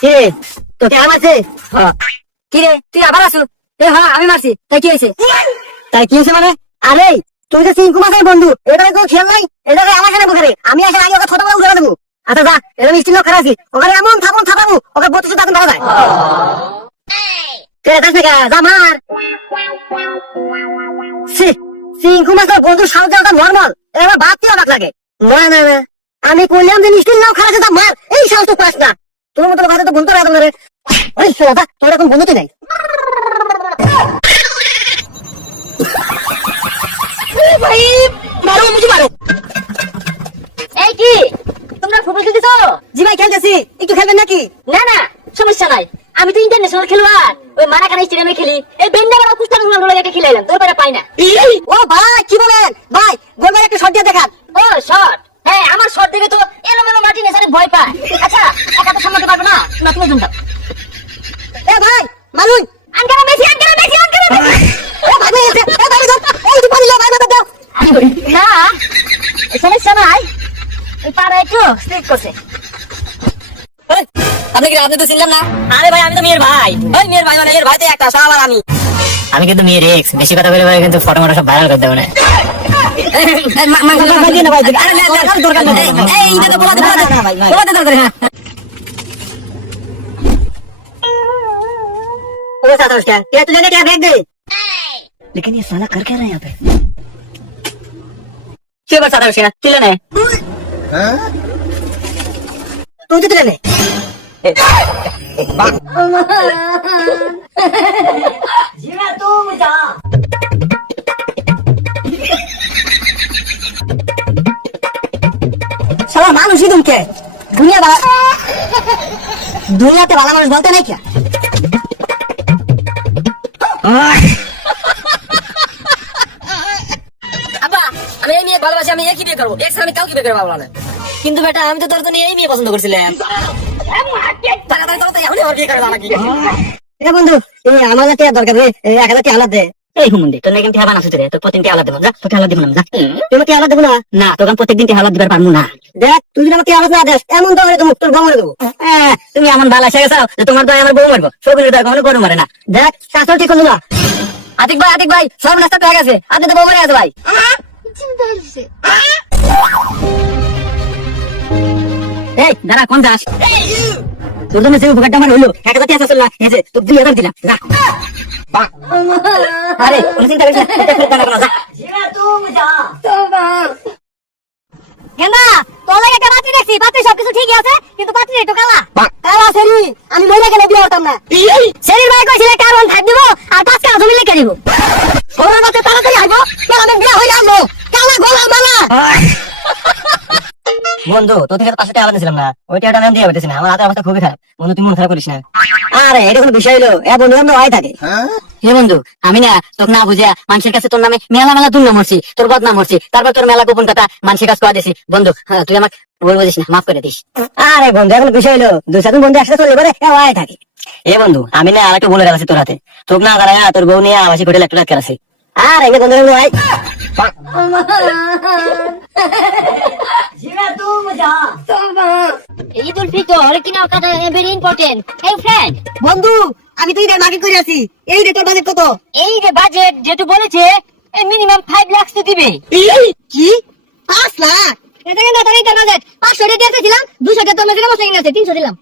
কি রে তোকে মারছে? কি রে তুই আবার আসু? হ্যাঁ আমি মারছি, তাই কি হয়েছে? তাই কি হয়েছে মানে? আরে তুই যে চিঙ্কু মাসের বন্ধু, এটা তো খেয়াল নাই, এটা আমার সাথে বুঝে আমি আসার আগে ওকে ছোট বড় উঠে দেবো। আচ্ছা যা, এরকম স্টিল খারাপ আছি, ওখানে এমন থাপন থাপাবো ওকে 32 দাঁত দেখা যায়। যা মার। চিঙ্কু মাসের বন্ধু সাহায্য নর্মাল, এবার বাদ দিয়ে অবাক লাগে। না না না, আমি কইলাম যে স্টিল নাও খারাপ আছে, মার। এই সাহস তো পাস না, তোর মতো কথা তো ভুল করে আসলে রে। ওই সোজা তোর এখন বন্ধুতে নাই। ভাই মারো, মুঝে মারো। এই কি তোমরা ফুটবল খেলতেছো? জি ভাই খেলতেছি, একটু খেলবেন নাকি? না না সমস্যা নাই, আমি তো ইন্টারন্যাশনাল খেলোয়াড়, ওই মারাকানা স্টেডিয়ামে খেলি। এই বেন্ডাবার অকুস্তান রোনাল্ডো একটা খেলাইলাম, তোর বাইরে পাই না। ও ভাই কি বলেন ভাই, গোলবার একটা শট দিয়ে দেখান। ও শট? হ্যাঁ আমার শট দেখে তো এলোমেলো মার্টিনেজ অনেক ভয় পায়। আচ্ছা একা তো সামলাতে পারবো না, না তুমি জমটা। এ ভাই মারুন। আনকারা মেসি, আনকারা মেসি, আনকারা মেসি। এ ভাই ভাই এসে, এ ভাই দাও, এই তুই পারলি ভাই দাও। না সমস্যা নাই, এই পাড়া একটু স্লিপ করছে। আপনি তো ছিলেন না? আরে ভাই আমি তো মেয়ের ভাই। ওই মেয়ের ভাই মানে এর ভাই তো একটা সাবার আমি কিন্তু মেয়ের এক্স, বেশি কথা বলে ভাই কিন্তু ফটো মটো সব ভাইরাল করে দেবো না। लेकिन ये साला कर क्या रहा है यहाँ पे? क्यों बरसाता है उसका? तिले ने? तू तो तिले ने? जीवा तू मुझा। साला मानुष ही तुम क्या? दुनिया ते वाला मानुष बोलते नहीं क्या? আব্বা আমি এই মেয়ে ভালোবাসি, আমি একই বিয়ে করবো, এক্স আমি কাউকে বিয়ে করবো না। কিন্তু বেটা আমি তো তোর জন্য এই মেয়ে পছন্দ করছিলাম। তাড়াতাড়ি তাড়াতাড়ি এখনই আমার বিয়ে করে দাও নাকি? এ বন্ধু এই আমার কাছে দরকার রে, 1000 আলাদা দে। এই হুমুন্দি তোর নাকি টিহা বানাছিস রে, তোর প্রতিদিন আলাদা দেবো, যা তোকে আলাদা দেবো না, যা। তুমি কি আলাদা দেবো না? না তোকে আমি প্রত্যেকদিন টিহা আলাদা দিবার পারবো না। দেখ তুই যদি আমাকে আলাদা না দেস, এমন তো তোর তোর বমরে দেবো। তুমি এমন ভালো এসে গেছো যে তোমার দয় আমার বউ মারবো, সবিনের দয় কখনো গরু মারে না। দেখ শাসন ঠিক করলো না। আতিক ভাই সব রাস্তা পেয়ে গেছে, আপনি তো বউ আছে ভাই। এই দাঁড়া, কোন যাস? তোর জন্য যে উপকারটা আমার হইলো, 1000 টাকা আসল না, এই যে তোর 2000 দিলাম, যা। আরে কোনো চিন্তা করিস না, এটা ফেরত দাও না, যা। গেন্দা তোর লাগে একটা পাত্রী দেখছি, পাত্রী সবকিছু ঠিকই আছে কিন্তু পাত্রী একটু কালা। কালা সেরি, আমি মহিলা কেন বিয়ে করতাম না? শরীর ভাই কইছিলে কারণ থাক দিব আর 5 টাকা জমি লিখে দিব। ওরা মতে তাড়াতাড়ি আইবো, আমি বিয়ে হয়ে আসবো। কালা গোলা মালা। বন্ধু তোর থেকে 500 টাকা আলাদা ছিলাম না, ওই টাকাটা আমি দিয়ে পারতেছি না, আমার হাতের অবস্থা খুবই খারাপ। বন্ধু তুই মন খারাপ করিস না। আরে এটা কোনো বিষয় হলো, এ বন্ধু আমরা হয় থাকে। হে বন্ধু আমি না তোকে না বুঝিয়া মানুষের কাছে তোর নামে মেলা মেলা দুর্নাম মরছি, তোর বদনাম মরছি, তারপর তোর মেলা গোপন কথা মানুষের কাছে কয়া দিছি। বন্ধু তুই আমাকে ভুল বুঝিস না, মাফ করে দিস। আরে বন্ধু এখন বিষয় হলো, 2-4 বন্ধু একসাথে চলে এবারে হয় থাকে। এ বন্ধু আমি না আরেকটু বলে রাখছি তোর হাতে, তোকে না দাঁড়ায় তোর বউ নিয়ে আবাসিক হোটেল একটা রাত রাখছি। আর এই বন্ধু বন্ধু ভাই ঈদ উল ফিতর কেনাকাটা ভেরি ইম্পর্টেন্ট। এই ফ্রেন্ড বন্ধু আমি তুই মার্কেট করে আছি, এই রে তোর বাজেট কত? এই যে বাজেট যেটু বলেছে মিনিমাম 5 লাখ তো দিবে। কি 5 লাখ? এটা কেন তার বাজেট 500 টাকা দিয়েছিলাম, 200 টাকা তো মেসে বসে গেছে, 300 দিলাম।